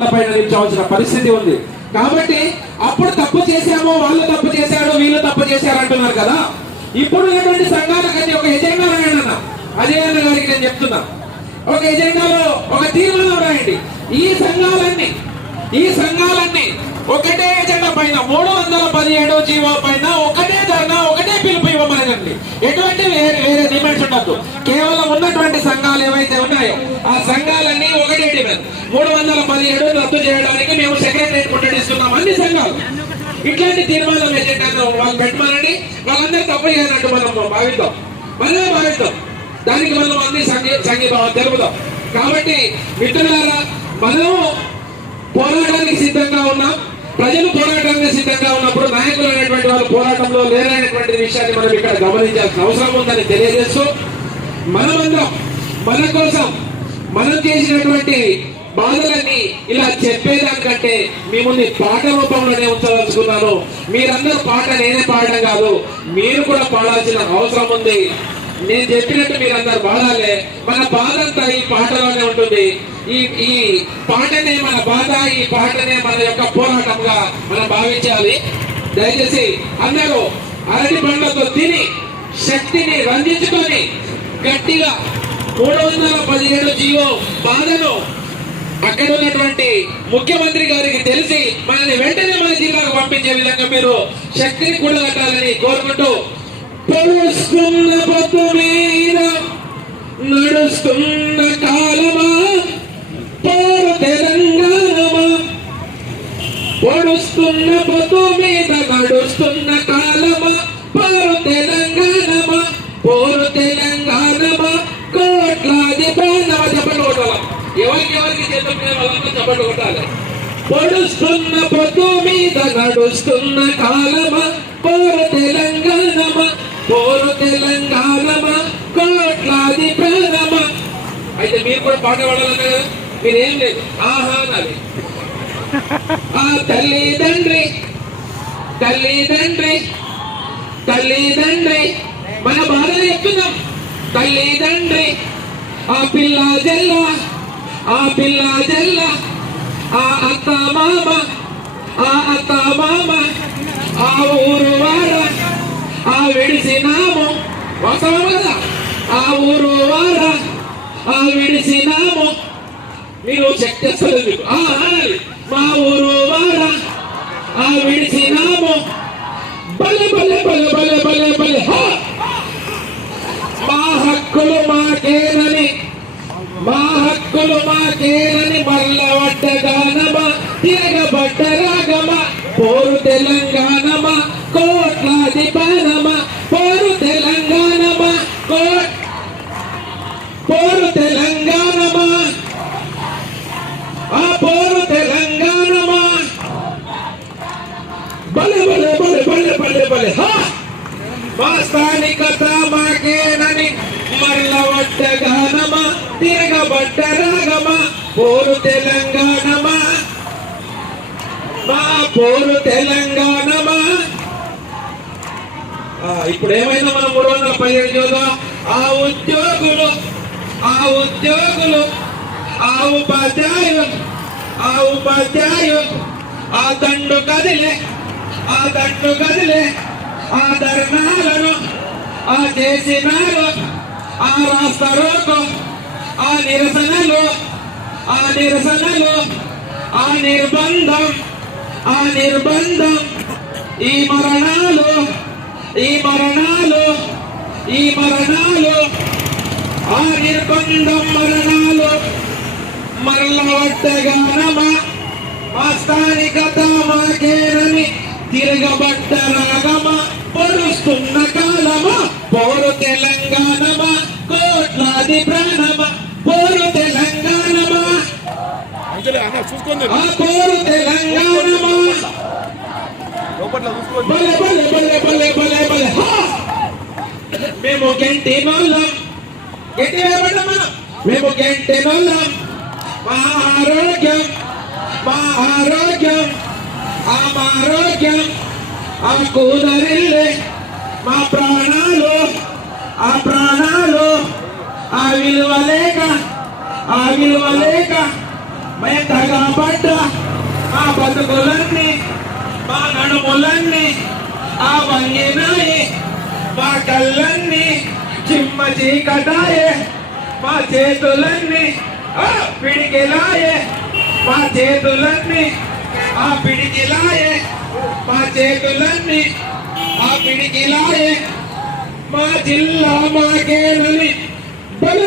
పైన పరిస్థితి ఉంది. కాబట్టి అప్పుడు తప్పు చేశామో వాళ్ళు తప్పు చేశాడు వీళ్ళు తప్పు చేశారు అంటున్నారు కదా. ఇప్పుడు ఉన్నటువంటి సంఘాలకని ఒక ఎజెండా రాయండి అన్న. అజయ్ అన్న గారికి నేను చెప్తున్నా. ఒక ఎజెండాలో ఒక తీర్మానం రాయండి. ఈ సంఘాలన్నీ ఈ సంఘాలన్నీ ఒకటే ఎజెండా పైన మూడు వందల పదిహేడు జీవో పైన ఎటువంటి వేరే వేరే డిమాండ్స్ ఉండద్దు. కేవలం ఉన్నటువంటి సంఘాలు ఏవైతే ఉన్నాయో ఆ సంఘాలన్నీ ఒకటే డిమాండ్. మూడు వందల పదిహేడు రద్దు చేయడానికి మేము సెక్రటరీ ముట్టడిస్తున్నాం. అన్ని సంఘాలు. ఇట్లాంటి తీర్మానం ఎజెండాను వాళ్ళు పెట్టమనండి. వాళ్ళందరూ తప్పు చేయనట్టు మనం భావిద్దాం. మనమే భావిద్దాం. దానికి మనం అన్ని సంఘీ సంఘీభావం తెలుపుదాం కాబట్టి మిత్రులారా మనము పోరాటానికి సిద్ధంగా ఉన్నాం. ప్రజలు పోరాటానికి సిద్ధంగా ఉన్నప్పుడు నాయకులు అనేటువంటి వాళ్ళు పోరాటంలో లేరనేటువంటి విషయాన్ని మనం ఇక్కడ గమనించాల్సిన అవసరం ఉందని తెలియజేస్తూ మనమందరం మన కోసం మనం చేసినటువంటి బాధలన్నీ ఇలా చెప్పేదానికంటే మీ ముందు పాట రూపంలోనే ఉంచదలుచుకున్నాను. మీరందరూ పాట నేనే పాడడం కాదు మీరు కూడా పాడాల్సిన అవసరం ఉంది. నేను చెప్పినట్టు మీరందరూ పాడాలే మన బాధంతా ఈ పాట ఉంటుంది ఈ ఈ పాటనే మన బాధ ఈ పాటనే మన యొక్క పోరాటంగా మనం భావించాలి. దయచేసి అందరూ అరటి పండ్లతో తిని శక్తిని రంజించుకొని గట్టిగా మూడు వందల పదిహేడు జీవో బాధను అక్కడ ఉన్నటువంటి ముఖ్యమంత్రి గారికి తెలిసి మనల్ని వెంటనే మన జిల్లాకు పంపించే విధంగా మీరు శక్తిని కూడగట్టాలని కోరుకుంటూ నడుస్తున్న పొడుస్తున్న పొద్దు మీద నడుస్తున్న కాలమా? పోరు తెలంగాణమా? పోరు తెలంగాణమా? కోట్లాది ప్రాణమా చెప్పండి కొట్టాల? ఎవరికి ఎవరికి చేతుల వాళ్ళంతా చెప్పండి కొట్టాలి. పొడుస్తున్న పొద్దు మీద నడుస్తున్న కాలమా? పోరు తెలంగాణమా? పోరు తెలంగాణమా? కోట్లాది ప్రాణమా? అయితే మీరు కూడా పాట పాడాలన్నా మీరేం లేదు. ఆహా అనాలి ఆ తల్లిదండ్రి తల్లిదండ్రి తల్లిదండ్రి మన బాధలు చెప్తున్నాం. తల్లిదండ్రి ఆ పిల్ల జల్ల ఆ పిల్ల జల్ల ఆ అత్త మామ ఆ అత్త మామ ఆ ఊరు వాడ ఆ విడిసినాము వాస్తవం కదా ఆ ఊరు వాడ ఆ విడిసినాము మీరు శక్తి వస్తుంది మా ఊరు వార. ఆ విడిసినాము బలె బలె బలె బలె బలె బలె మా హక్కులు మాకేనని. మా హక్కులు మాకేనని మల్లవడ్డగానమా తిరగబడ్డ రాగమా. పోరు తెలంగాణ కోట్లాది పానమా పోరు తెలంగాణమా కోట్ పోరు తెలంగాణమా ఆ పోరు తెలంగాణమా మా స్థానికత మాకేనని మరల వడ్డగానమా తిరగబడ్డ రాగమా పోరు తెలంగాణమా. మా పోరు తెలంగాణమా. ఆ, ఇప్పుడు ఏమైనా మనం మూడు వందల పదిహేడు చూద్దాం ఆ ఉద్యోగులు ఆ ఉద్యోగులు ఆ ఉపాధ్యాయులు ఆ ఉపాధ్యాయుడు ఆ దండు కదిలే ఆ దండు కదిలే ఆ ధర్నాలను ఆ చేసినారు ఆ రాస్తారు ఆ నిరసనలు ఆ నిరసనలు ఆ నిర్బంధం ఆ నిర్బంధం ఈ మరణాలు ఈ మరణాలు ఈ మరణాలు ఆ నిర్బంధం మరణాలు మరల వడ్డగానమా మా స్థానికత మాకేనని తిరగబడ్డ రాగమా? పొడుస్తున్న కాలమా? పోరు తెలంగాణమా? కోట్లాది ప్రాణమా? పోరు తెలంగాణమా? ఆ పోరు తెలంగాణమా? లోపల చూసుకోండి. బలే బలే బలే బలే బలే బలే. హా! మేము గంటి నోళ్ళం గంటి వేయబడ్డాం మనం. మేము గంటి నోళ్ళం మా ఆరోగ్యం మా ఆరోగ్యం ఆ మా ఆరోగ్యం ఆ కూదరిల్లే మా ప్రాణాలు ఆ ప్రాణాలు ఆ విలువ లేక ఆ విలువ లేక మెత్తగా పడ్డ మా బతుకులన్నీ మా నడుములన్నీ ఆ వంగినాయి మా కళ్ళన్నీ చిమ్మ చీకటాయే మా చేతులన్నీ పిడికెలాయే మా చేతులన్నీ ఆ పిడికిలాయే మా చేతులన్నీ ఆ పిడికిలాయే మా జిల్లా మాకేనని బల